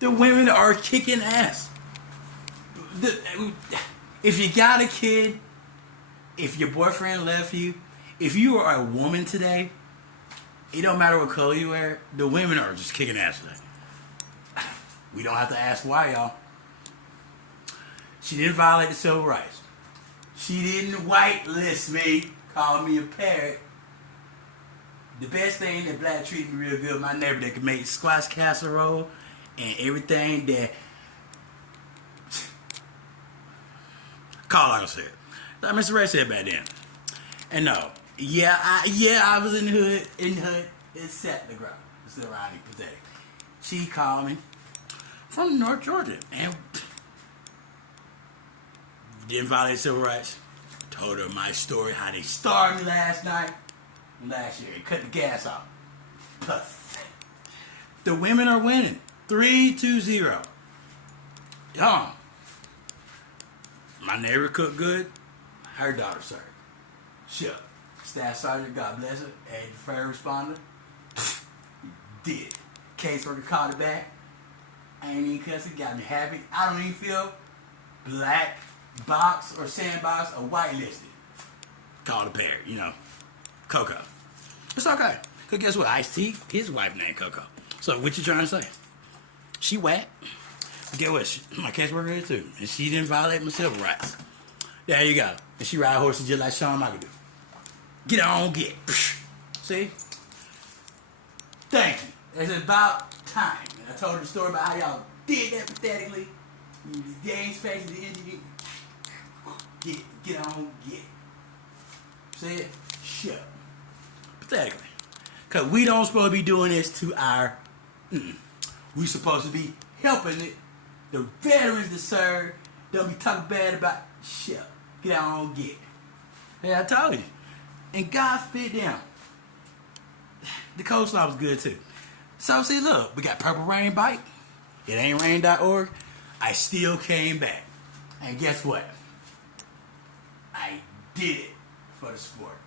The women are kicking ass. If you got a kid, if your boyfriend left you, if you are a woman today, it don't matter what color you wear, the women are just kicking ass today. We don't have to ask why, y'all. She didn't violate the civil rights. She didn't whitelist me, call me a parrot. The best thing that black treated me real good, my neighbor that could make squash casserole and everything that call like I said. Like Mr. Ray said back then. And no, I was in the hood, it set the ground. It's still around me, pathetic. She called me from North Georgia and didn't violate civil rights. Told her my story, how they started me last year. They cut the gas off. Pathetic. The women are winning. 3-0. My neighbor cooked good. Her daughter served. Sure. Staff sergeant, God bless her, and first responder, did. Caseworker called it back. I ain't even cussing, got me happy. I don't even feel black box or sandbox or whitelisted. Called a parrot, Coco. It's okay. Because guess what? Ice-T, his wife named Coco. So what you trying to say? She whack. But guess what? My caseworker is too. And she didn't violate my civil rights. There you go. And she ride horses just like Shawn Michaels do. Get on, get. See? Thank you. It's about time. And I told her the story about how y'all did that pathetically. James face the engineer. Get on, get. See it? Shut up. Pathetically. Because we don't supposed to be doing this to our... We supposed to be helping it. The veterans that serve. Don't be talking bad about... Shut up. Get on, get. Yeah, I told you. And God forbid them. The coleslaw was good too. So see, look, we got Purple Rain Bike. It ain't rain.org. I still came back. And guess what? I did it for the sport.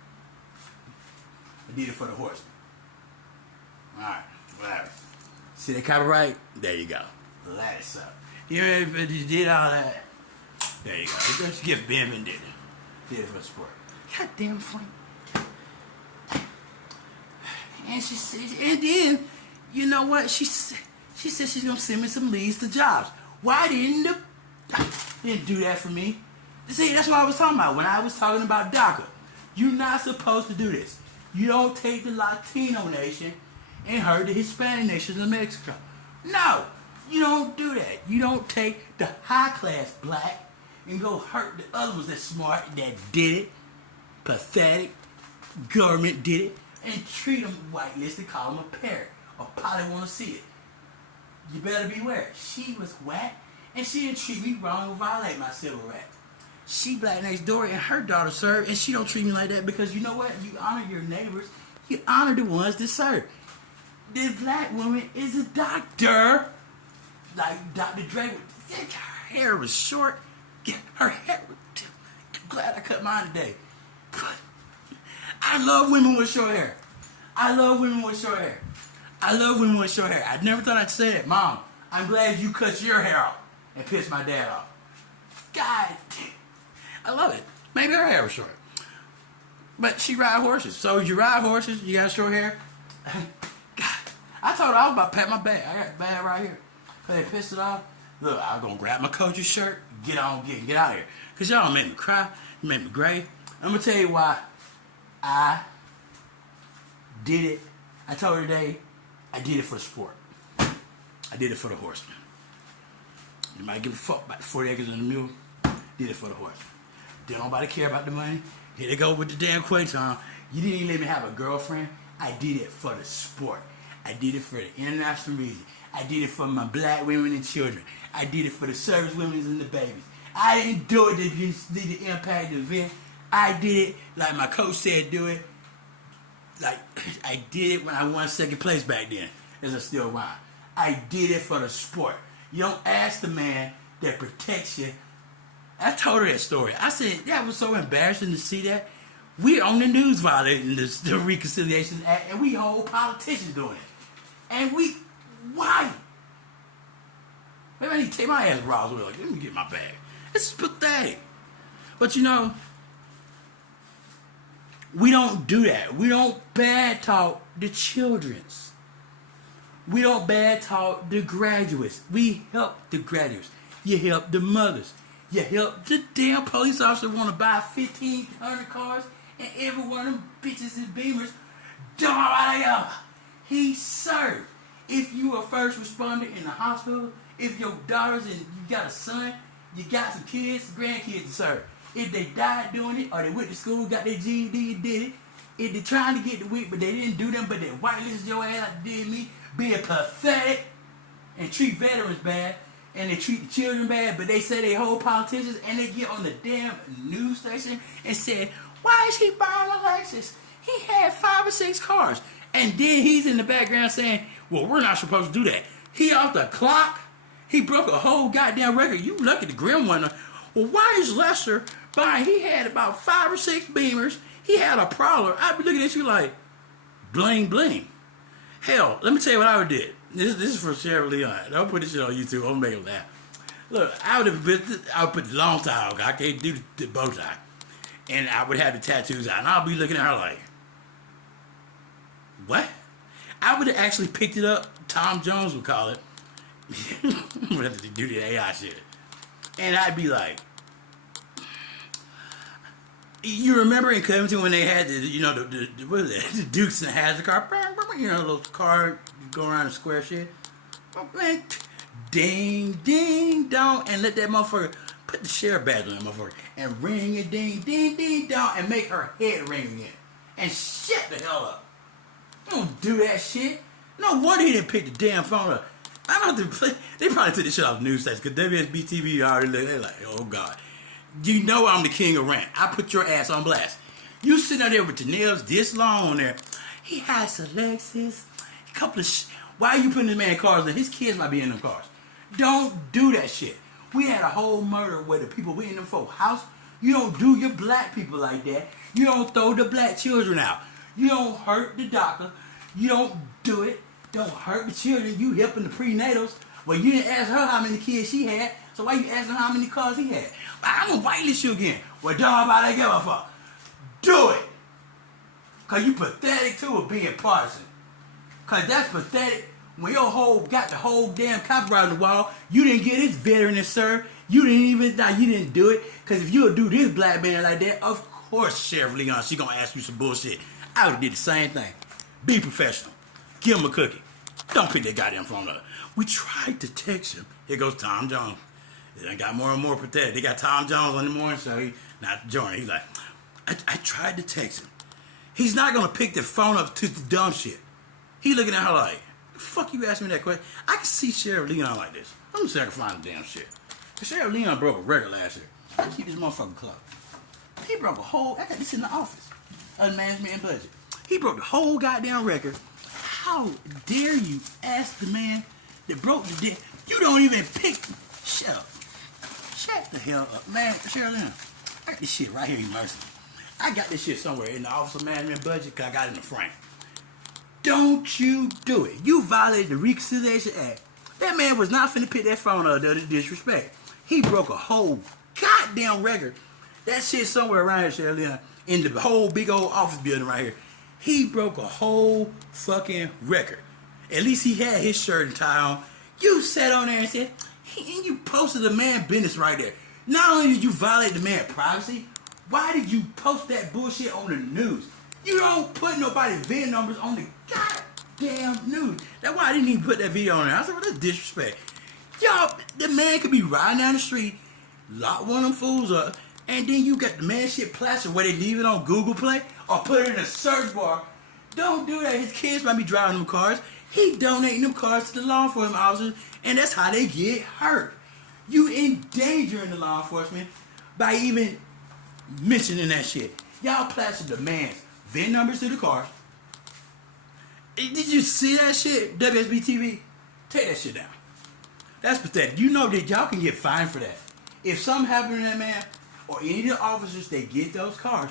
I did it for the horseman. Alright, whatever. See that copyright? There you go. Let it up. You did all that. There you go. Just give Ben and did it. Did it for the sport. Goddamn Frank. And she said, and then, you know what? She said she's gonna send me some leads to jobs. Why didn't do that for me? See, that's what I was talking about when I was talking about DACA. You're not supposed to do this. You don't take the Latino nation and hurt the Hispanic nations of Mexico. No, you don't do that. You don't take the high class black and go hurt the other ones that's smart, that did it. Pathetic. Government did it. And treat them whitelisted, call them a parrot. Or probably want to see it. You better beware. She was whack, and she didn't treat me wrong or violate my civil rights. She black next door, and her daughter served, and she don't treat me like that because you know what? You honor your neighbors. You honor the ones that serve. This black woman is a doctor. Like Dr. Dre. Her hair was short. Her hair was... I'm glad I cut mine today. But I love women with short hair. I love women with short hair. I love women with short hair. I never thought I'd say it. Mom, I'm glad you cut your hair off and pissed my dad off. God damn. I love it. Maybe her hair was short. But she ride horses. So you ride horses, you got short hair. God. I told her I was about to pat my bag. I got a bag right here. They pissed it off. Look, I'm going to grab my coach's shirt, get out of here. Because y'all make me cry. You make me gray. I'm going to tell you why I did it. I told her today, I did it for sport. I did it for the horseman. You might give a fuck about the 40 acres and the mule. Did it for the horseman. Did nobody care about the money? Here they go with the damn Quayton. You didn't even let me have a girlfriend. I did it for the sport. I did it for the international reason. I did it for my black women and children. I did it for the service women and the babies. I didn't do it to impact the event. I did it like my coach said do it. Like I did it when I won second place back then. As I still rhyme. I did it for the sport. You don't ask the man that protects you. I told her that story. I said, that was so embarrassing to see that. We're on the news violating the Reconciliation Act, and we hold politicians doing it. And why? Maybe I need to take my ass to Roswell. Like, let me get my bag. It's pathetic. But we don't do that. We don't bad talk the childrens. We don't bad talk the graduates. We help the graduates. You help the mothers. You help the damn police officer want to buy 1,500 cars and every one of them bitches and beamers. He served. If you a first responder in the hospital, if your daughters and you got a son, you got some kids, grandkids to serve. If they died doing it, or they went to school, got their GED, did it. If they trying to get the WIC, but they didn't do them, but they whitelisted your ass like they did me, being pathetic, and treat veterans bad, and they treat the children bad, but they say they hold politicians, and they get on the damn news station and say, why is he buying a Lexus? He had 5 or 6 cars. And then he's in the background saying, well, we're not supposed to do that. He off the clock. He broke a whole goddamn record. You lucky the grim one. Well, why is Lester buying? He had about 5 or 6 Beamers. He had a Prowler. I'd be looking at you like, bling, bling. Hell, let me tell you what I would did. This is for Sheriff Leon. Don't put this shit on YouTube. I'll make him laugh. Look, I would put the long tie on. I can't do the bow tie. And I would have the tattoos out. And I'll be looking at her like, what? I would have actually picked it up. Tom Jones would call it. Would have to do the AI shit. And I'd be like, you remember in Covington when they had the what is that? The Dukes and the Hazard car, those cars go around the square shit. Oh, man, ding, ding, dong, and let that motherfucker put the sheriff badge on that motherfucker and ring it, ding, ding, ding, dong, and make her head ring again and shut the hell up. You don't do that shit. No wonder he didn't pick the damn phone up. I don't have to play. They probably took this shit off the news station because WSB TV already looked. They're like, oh God. You know I'm the king of rant. I put your ass on blast. You sitting out there with your nails this long on there. He has a Lexus. A couple of why are you putting this man cars in? His kids might be in them cars. Don't do that shit. We had a whole murder where the people we in them folk house. You don't do your black people like that. You don't throw the black children out. You don't hurt the doctor. You don't do it. Don't hurt the children. You helping the prenatals. Well, you didn't ask her how many kids she had, so why you asking how many cars he had? I'm going to whitelist you again. Well, don't nobody give a fuck. Do it. Because you pathetic, too, of being partisan. Because that's pathetic. When your got the whole damn copyright on the wall, you didn't get his veteran to serve. You didn't do it. Because if you would do this black man like that, of course, Sheriff Leon, she going to ask you some bullshit. I would have did the same thing. Be professional. Give him a cookie. Don't pick that goddamn phone up. We tried to text him. Here goes Tom Jones. They got more and more pathetic. They got Tom Jones on the morning show. He not joining. He's like, I tried to text him. He's not going to pick the phone up to the dumb shit. He looking at her like, the fuck you asking me that question? I can see Sheriff Leon like this. Let me see if I can find the damn shit. Sheriff Leon broke a record last year. I keep this motherfucking club. He broke a whole, I got this in the office. Unmanagement and budget. He broke the whole goddamn record. How dare you ask the man that broke the dick? You don't even pick. Shut up. Shut the hell up. Man, Sheriff Leon, I got this shit right here, you mercy. I got this shit somewhere in the Office of Management and Budget because I got it in the frame. Don't you do it. You violated the Reconciliation Act. That man was not finna pick that phone up to disrespect. He broke a whole goddamn record. That shit somewhere around here, Sheriff Leon, in the whole big old office building right here. He broke a whole fucking record. At least he had his shirt and tie on. You sat on there and said, and you posted the man business right there. Not only did you violate the man's privacy, why did you post that bullshit on the news? You don't put nobody's VIN numbers on the goddamn news. That's why I didn't even put that video on there. I said, well, that's disrespect. Y'all, the man could be riding down the street, lock one of them fools up, and then you got the man shit plastered where they leave it on Google Play or put it in a search bar. Don't do that. His kids might be driving them cars. He donating them cars to the law enforcement officers, and that's how they get hurt. You endangering the law enforcement by even mentioning that shit. Y'all plastered the man's VIN numbers to the cars. Did you see that shit? WSB TV? Take that shit down. That's pathetic. You know that y'all can get fined for that. If something happened to that man or any of the officers, they get those cars.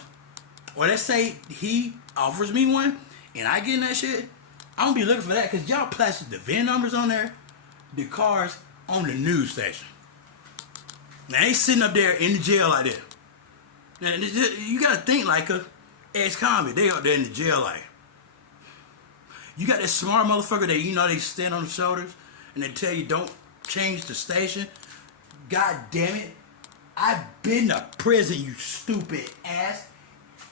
Or let's say he offers me one and I get in that shit, I'm going to be looking for that because y'all plastered the VIN numbers on there, the cars, on the news station. Now they sitting up there in the jail like that. Now, you gotta think like a ex-convict. They up there in the jail like. You got that smart motherfucker that you know they stand on the shoulders and they tell you don't change the station. God damn it. I've been to prison, you stupid ass.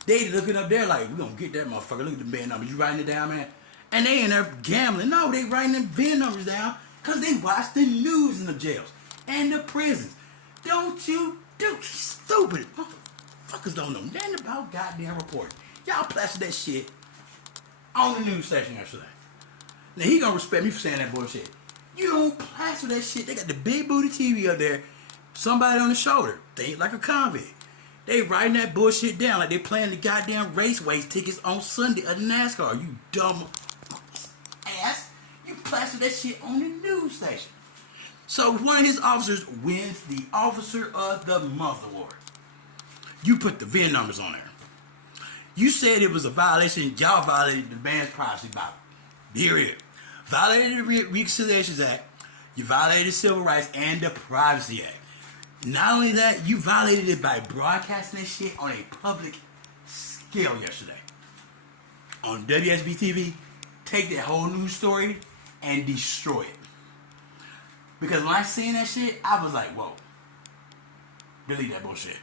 They looking up there like, we gonna get that motherfucker. Look at the VIN numbers. You writing it down, man? And they in there gambling. No, they writing them VIN numbers down because they watch the news in the jails and the prisons. Don't you do stupid. Motherfuckers don't know nothing about goddamn reporting. Y'all plastered that shit on the news station yesterday. Now he gonna respect me for saying that bullshit. You don't plaster that shit. They got the big booty TV up there. Somebody on the shoulder. Think like a convict. They writing that bullshit down like they playing the goddamn raceways tickets on Sunday of the NASCAR. You dumb ass. You plaster that shit on the news station. So one of his officers wins the Officer of the Month award. You put the VIN numbers on there. You said it was a violation. Y'all violated the man's privacy by here it is. Violated the Reconciliations Act. You violated Civil Rights and the Privacy Act. Not only that, you violated it by broadcasting this shit on a public scale yesterday. On WSB TV, take that whole news story and destroy it. Because when I seen that shit, I was like, whoa. Delete that bullshit.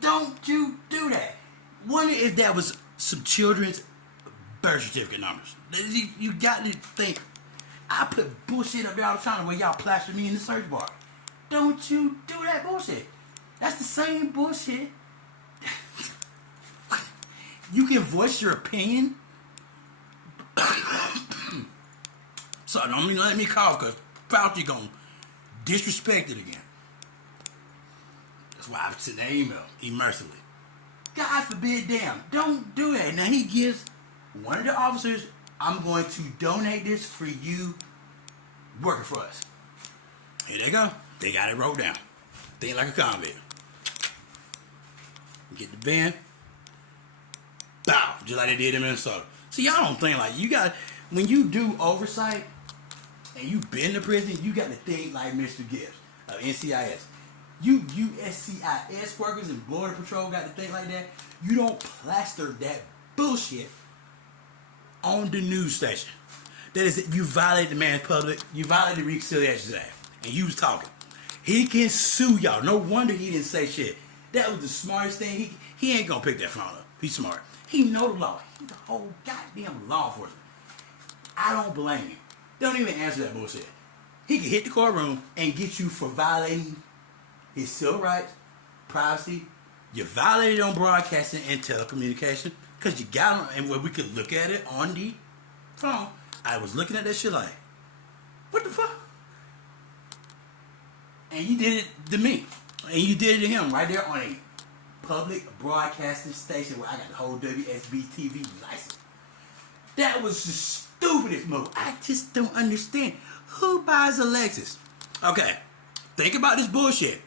Don't you do that. Wonder if that was some children's birth certificate numbers. You got to think. I put bullshit up there all the time where y'all plastered me in the search bar. Don't you do that bullshit. That's the same bullshit. You can voice your opinion. So don't even let me cough because Fauci gonna disrespect it again. That's why I sent that email immersively. God forbid, damn, don't do that. Now he gives one of the officers, I'm going to donate this for you working for us. Here they go. They got it wrote down. Think like a convict. Get the bin. Bow. Just like they did in Minnesota. See, y'all don't think like, you got, when you do oversight and you been to prison, you got to think like Mr. Gibbs of NCIS. You USCIS workers and Border Patrol got to think like that. You don't plaster that bullshit on the news station. That is, you violated the man's public, you violated the Reconciliations Act, and you was talking. He can sue y'all. No wonder he didn't say shit. That was the smartest thing. He ain't gonna pick that phone up. He's smart. He know the law. He's the whole goddamn law enforcement. I don't blame him. Don't even answer that bullshit. He can hit the courtroom and get you for violating his civil rights, privacy. You violated on broadcasting and telecommunication because you got him, and where we could look at it on the phone. I was looking at that shit like, what the fuck? And you did it to me. And you did it to him right there on a public broadcasting station where I got the whole WSB TV license. That was the stupidest move. I just don't understand. Who buys a Lexus? Okay, think about this bullshit.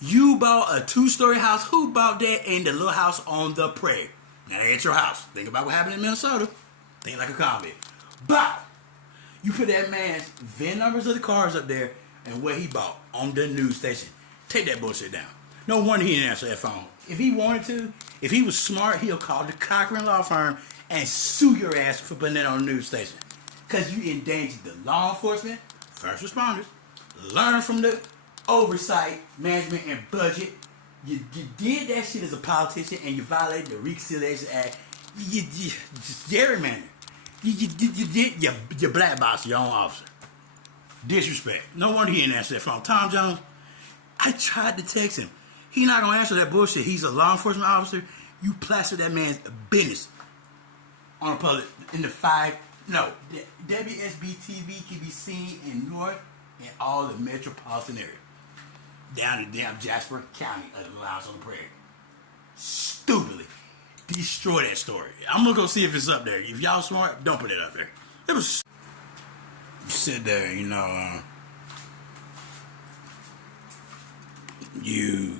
You bought a 2-story house. Who bought that in the little house on the prairie? Now they at your house. Think about what happened in Minnesota. Think like a convict. Bow! You put that man's VIN numbers of the cars up there and what he bought on the news station. Take that bullshit down. No wonder he didn't answer that phone. If he wanted to, if he was smart, he'll call the Cochran Law Firm and sue your ass for putting that on the news station. Because you endangered the law enforcement, first responders, learn from the oversight, management, and budget. You did that shit as a politician and you violated the Reconciliation Act. You gerrymandered. You black box your own officer. Disrespect. No wonder he didn't answer that phone. Tom Jones, I tried to text him. He not gonna answer that bullshit. He's a law enforcement officer. You plastered that man's business on a public in the WSB TV can be seen in North and all the metropolitan area. Down in damn Jasper County of the Lions on the Prairie. Stupidly. Destroy that story. I'm gonna go see if it's up there. If y'all smart, don't put it up there. It was. You sit there, you know. You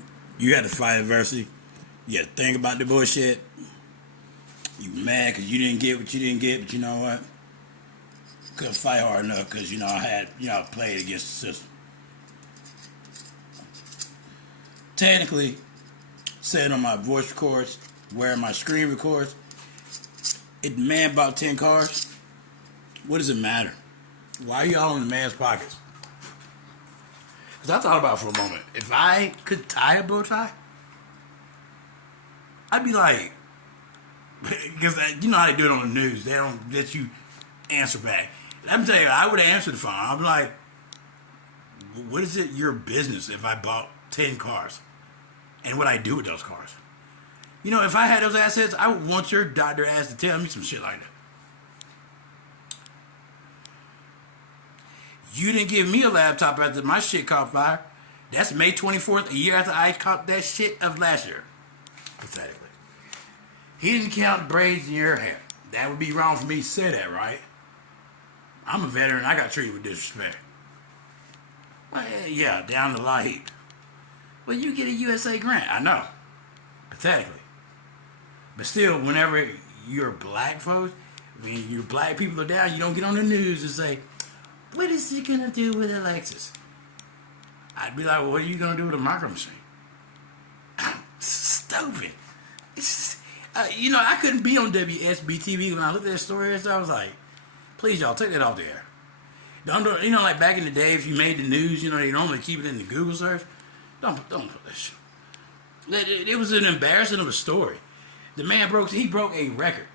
had to fight adversity. You had to think about the bullshit. You mad because you didn't get what you didn't get, but you know what? Couldn't fight hard enough because I had played against the system. technically said on my voice records, where my screen records, if the man bought 10 cars, what does it matter? Why are y'all in the man's pockets? Because I thought about it for a moment. If I could tie a bow tie, I'd be like, because you know how they do it on the news. They don't let you answer back. Let me tell you, I would have answered the phone. I'd be like, what is it your business if I bought 10 cars? And what I do with those cars? You know, if I had those assets, I would want your doctor ass to tell me some shit like that. You didn't give me a laptop after my shit caught fire. That's May 24th, a year after I caught that shit of last year. Pathetically. He didn't count braids in your hair. That would be wrong for me to say that, right? I'm a veteran. I got treated with disrespect. Well, yeah, down the line. Well, you get a USA grant. I know. Pathetically. But still, whenever you're black folks, when your black people are down, you don't get on the news and say, what is he going to do with Alexis? I'd be like, well, what are you going to do with a micro machine? Stupid. You know, I couldn't be on WSB TV when I looked at that story and stuff. I was like, please, y'all, take that off the air. Don't do, you know, like back in the day, if you made the news, you know, they normally keep it in the Google search. Don't put that shit. It was an embarrassment of a story. The man broke a record.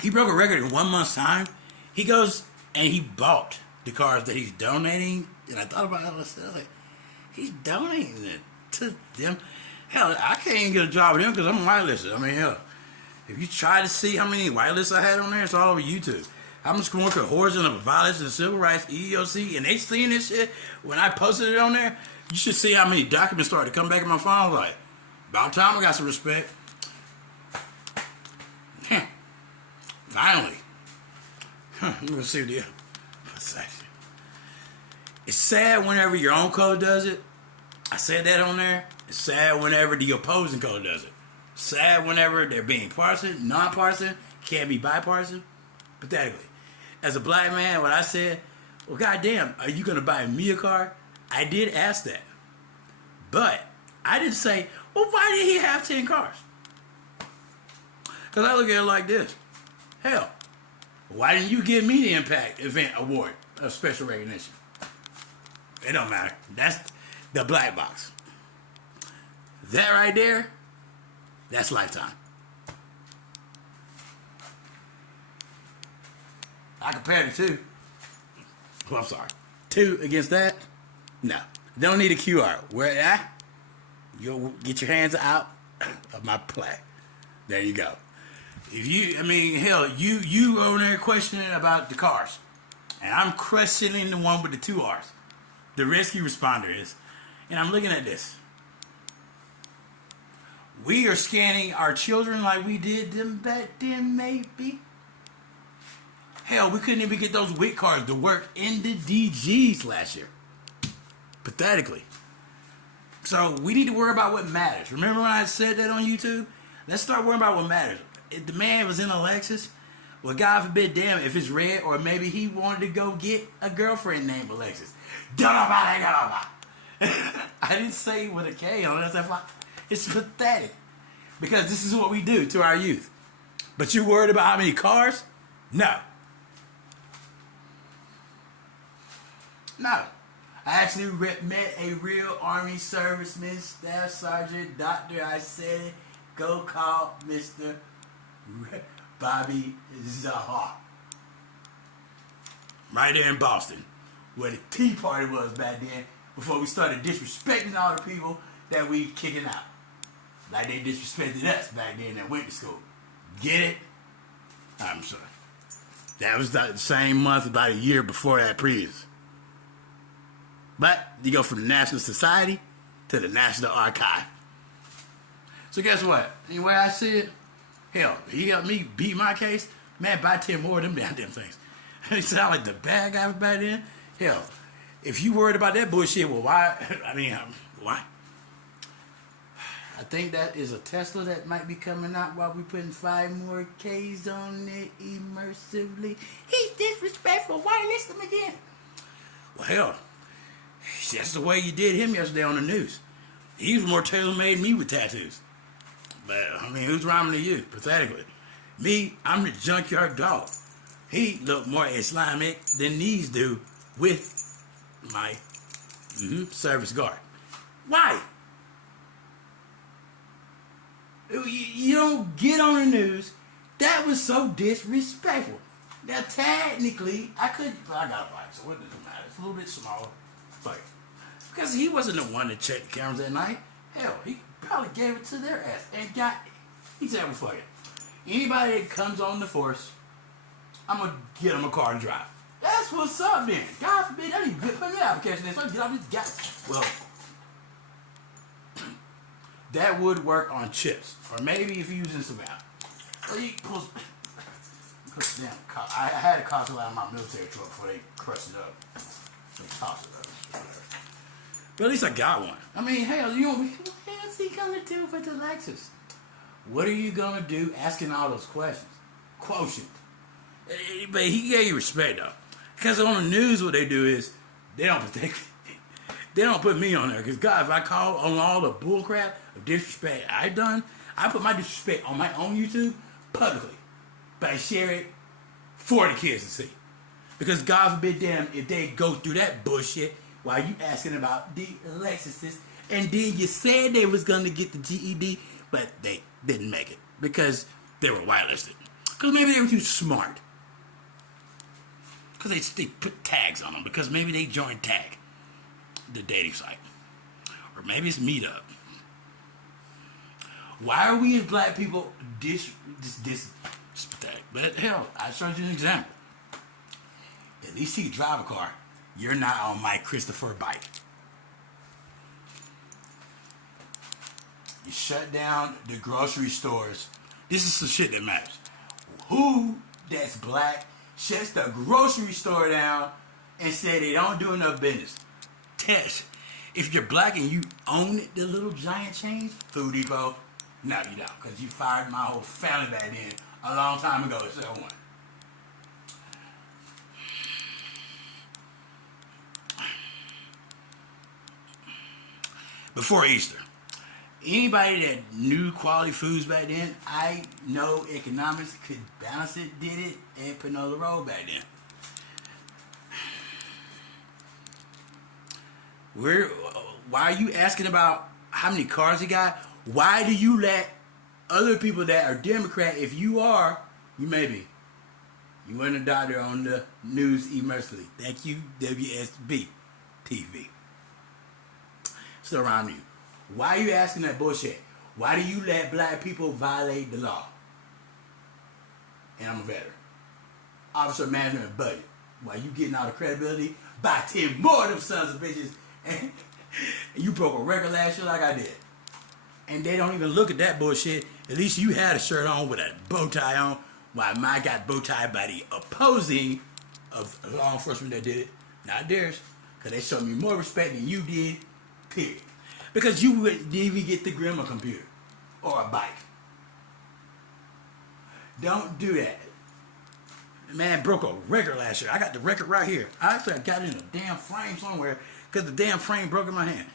He broke a record in 1 month's time. He goes and he bought the cars that he's donating. And I thought about it. I was like, he's donating it to them. Hell, I can't even get a job with them because I'm whitelisted. I mean, hell, if you try to see how many whitelists I had on there, it's all over YouTube. I'm just going to Horizon of Violence and Civil Rights, EEOC, and they seeing this shit. When I posted it on there, you should see how many documents started to come back in my phone. Like, about time I got some respect. Finally. We're going to see the It's sad whenever your own color does it. I said that on there. It's sad whenever the opposing color does it. Sad whenever they're being partisan, non-partisan, can't be bipartisan. Pathetically. As a black man, what I said, well, goddamn, are you going to buy me a car? I did ask that. But I didn't say, well, why did he have 10 cars? Because I look at it like this. Hell, why didn't you give me the Impact Event Award of special recognition? It don't matter. That's the black box. That right there, that's lifetime. I compare the two. Oh, I'm sorry. 2 against that? No. Don't need a QR. Where that? You'll get your hands out of my plaque. There you go. If you, I mean, hell, you over there questioning about the cars. And I'm questioning the one with the 2 R's. The rescue responder is. And I'm looking at this. We are scanning our children like we did them back then, maybe. Hell, we couldn't even get those WIC cars to work in the DGs last year. Pathetically. So we need to worry about what matters. Remember when I said that on YouTube? Let's start worrying about what matters. If the man was in a Lexus, well, God forbid, damn, if it's red, or maybe he wanted to go get a girlfriend named Alexis. I didn't say with a K on it. It's pathetic. Because this is what we do to our youth. But you worried about how many cars? No. No. I actually met a real Army serviceman, staff sergeant, doctor. I said, go call Mr. Bobby Zaha. Right there in Boston, where the Tea Party was back then, before we started disrespecting all the people that we kicking out. Like they disrespected us back then that went to school. Get it? I'm sorry. That was the same month, about a year before that previous. But you go from the National Society to the National Archive. So guess what? Anyway, I see it. Hell, he helped me beat my case. Man, buy 10 more of them damn things. They sound like the bad guy back then. Hell, if you worried about that bullshit, well, why? I mean, why? I think that is a Tesla that might be coming out while we putting 5 more Ks on it immersively. He's disrespectful. Why list him again? Well, hell, that's the way you did him yesterday on the news. He was more tailor-made than me with tattoos. But, I mean, who's rhyming to you, pathetically? Me, I'm the junkyard dog. He looked more Islamic than these do with my service guard. Why? You don't get on the news. That was so disrespectful. Now, technically, I got a bike, so what does it matter? It's a little bit smaller. But, because he wasn't the one that checked the cameras that night. Hell, he probably gave it to their ass and he said, well, fuck it. Anybody that comes on the force, I'm going to get him a car to drive. That's what's up then. God forbid, that ain't good for me application. So get off this guy. Well, that would work on chips. Or maybe if you're using Savannah. Or you put damn, I had a console out of my military truck before they crushed it up. They tossed it up. But at least I got one. I mean, hell, you know, what else he gonna do for the Lexus? What are you gonna do asking all those questions? Quotient. But he gave you respect though. Because on the news what they do is they don't put me on there. Because God, if I call on all the bullcrap of disrespect I've done, I put my disrespect on my own YouTube publicly. But I share it for the kids to see. Because God forbid them if they go through that bullshit while you asking about the Lexuses, and then you said they was gonna get the GED, but they didn't make it because they were whitelisted. Because maybe they were too smart. Because they put tags on them. Because maybe they joined Tag, the dating site, or maybe it's Meetup. Why are we as black people this pathetic? But hell, I showed you an example. At least he could drive a car. You're not on Mike Christopher bike. You shut down the grocery stores. This is some shit that matters. Who that's black shuts the grocery store down and say they don't do enough business? Test. If you're black and you own the little giant chains, Food Depot, no, you don't, because you fired my whole family back then a long time ago to sell one. Before Easter, anybody that knew quality foods back then, I know economics could balance it, did it, and put another road back then. Why are you asking about how many cars he got? Why do you let other people that are Democrat, if you may be. You weren't a doctor on the news emergency. Thank you, WSB TV. Still around you. Why are you asking that bullshit? Why do you let black people violate the law? And I'm a veteran. Officer of Management and Budget. Why you getting all the credibility? Buy 10 more of them sons of bitches. And you broke a record last year like I did. And they don't even look at that bullshit. At least you had a shirt on with a bow tie on. While mine got bow tied by the opposing of law enforcement that did it. Not theirs. Because they showed me more respect than you did. Period. Because you wouldn't even get the grandma computer. Or a bike. Don't do that. Man broke a record last year. I got the record right here. I actually got it in a damn frame somewhere. Because the damn frame broke in my hand.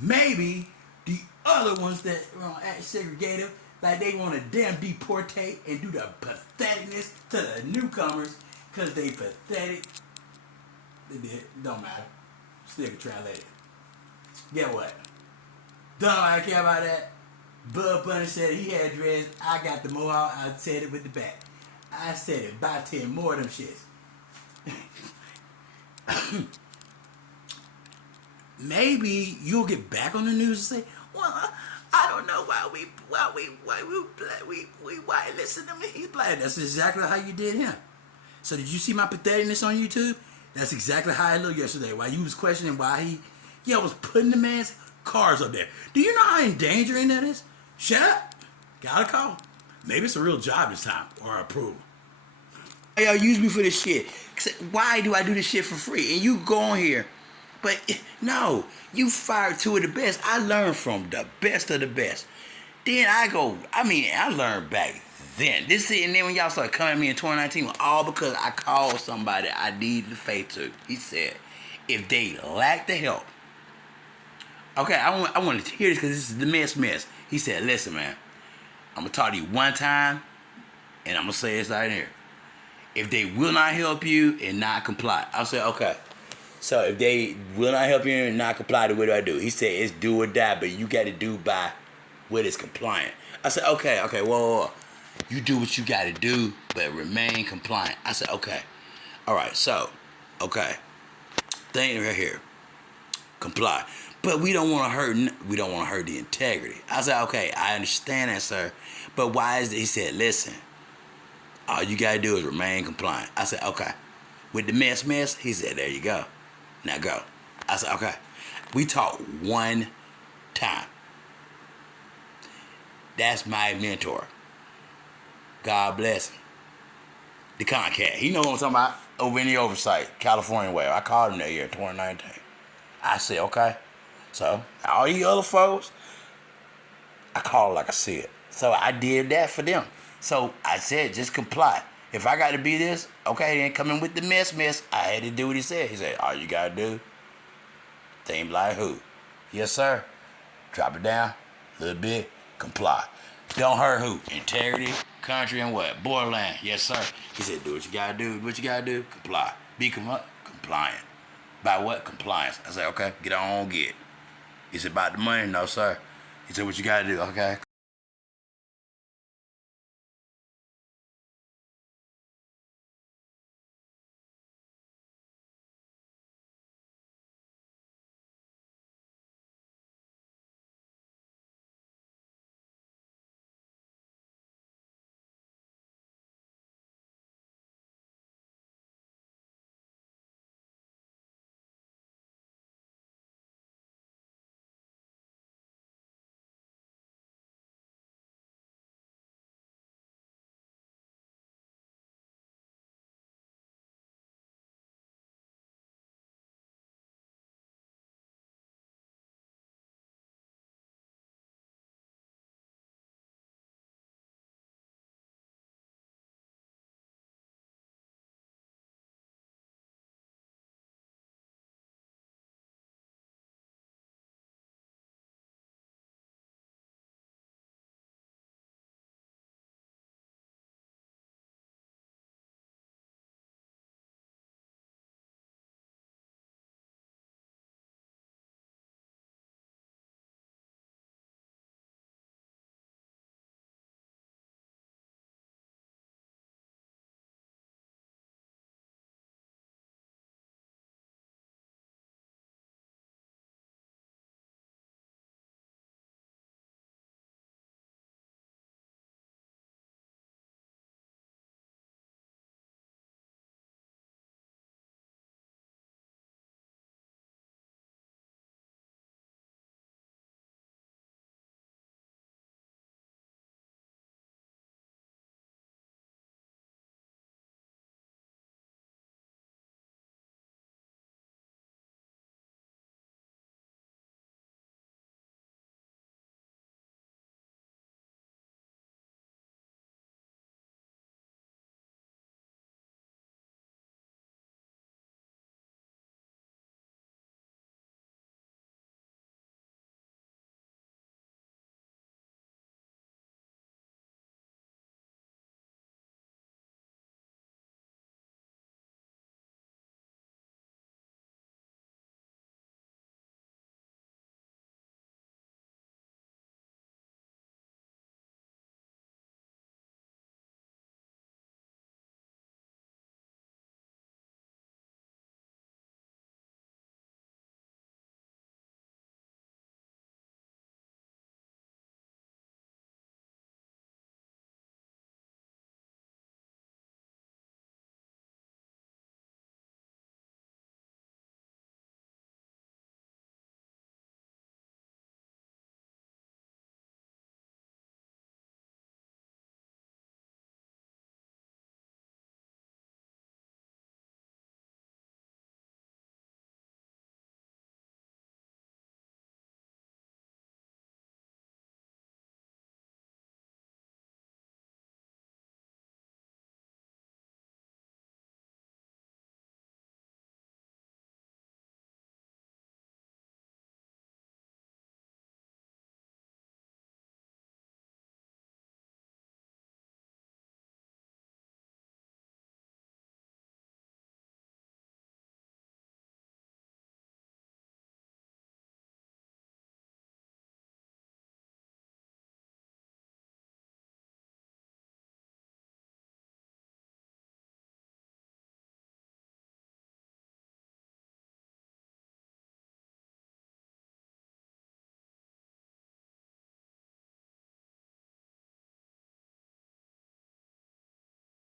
Maybe the other ones that act segregative, like they want to damn deportate and do the patheticness to the newcomers because they pathetic. They did. Don't matter. Still can translate it. Get what? Don't I care about that? Bud Bunny said he had dreads. I got the mohawk. I said it with the back. I said it. Buy 10 more of them shits. Maybe you'll get back on the news and say, well, I don't know why we listen to me. He's black. That's exactly how you did him. So did you see my patheticness on YouTube? That's exactly how I looked yesterday. While you was questioning why I was putting the man's cars up there. Do you know how endangering that is? Shut up. Got a call. Maybe it's a real job this time or approval. Y'all use me for this shit. Why do I do this shit for free? And you go on here. But no, you fired two of the best. I learned from the best of the best. Then I learned back then. And then when y'all started coming at me in 2019, all because I called somebody I needed faith to. He said, if they lack the help Okay, I want to hear this because this is the mess. He said, listen, man, I'm going to talk to you one time, and I'm going to say this right here. If they will not help you and not comply, I'll say, okay. So if they will not help you and not comply, what do? He said, it's do or die, but you got to do by what is compliant. I said, okay, whoa. You do what you got to do, but remain compliant. I said, okay. All right, so, okay. Thing right here. Comply. But we don't want to hurt the integrity. I said, okay, I understand that, sir. But why is it? He said, listen, all you got to do is remain compliant. I said, okay. With the mess, he said, there you go. Now go. I said, okay. We talked one time. That's my mentor. God bless him. The Concat. He know what I'm talking about. Over in the oversight, California way. I called him that year, 2019. I said, okay. So, all you other folks, I call it like I see it. So, I did that for them. So, I said, just comply. If I got to be this, okay, then come in with the mess. I had to do what he said. He said, all you got to do, think like who? Yes, sir. Drop it down a little bit, comply. Don't hurt who? Integrity, country, and what? Borderland. Yes, sir. He said, do what you got to do. What you got to do? Comply. Be compliant. By what? Compliance. I said, okay, get on, get. He said, about the money? No, sir. He said, what you got to do? Okay,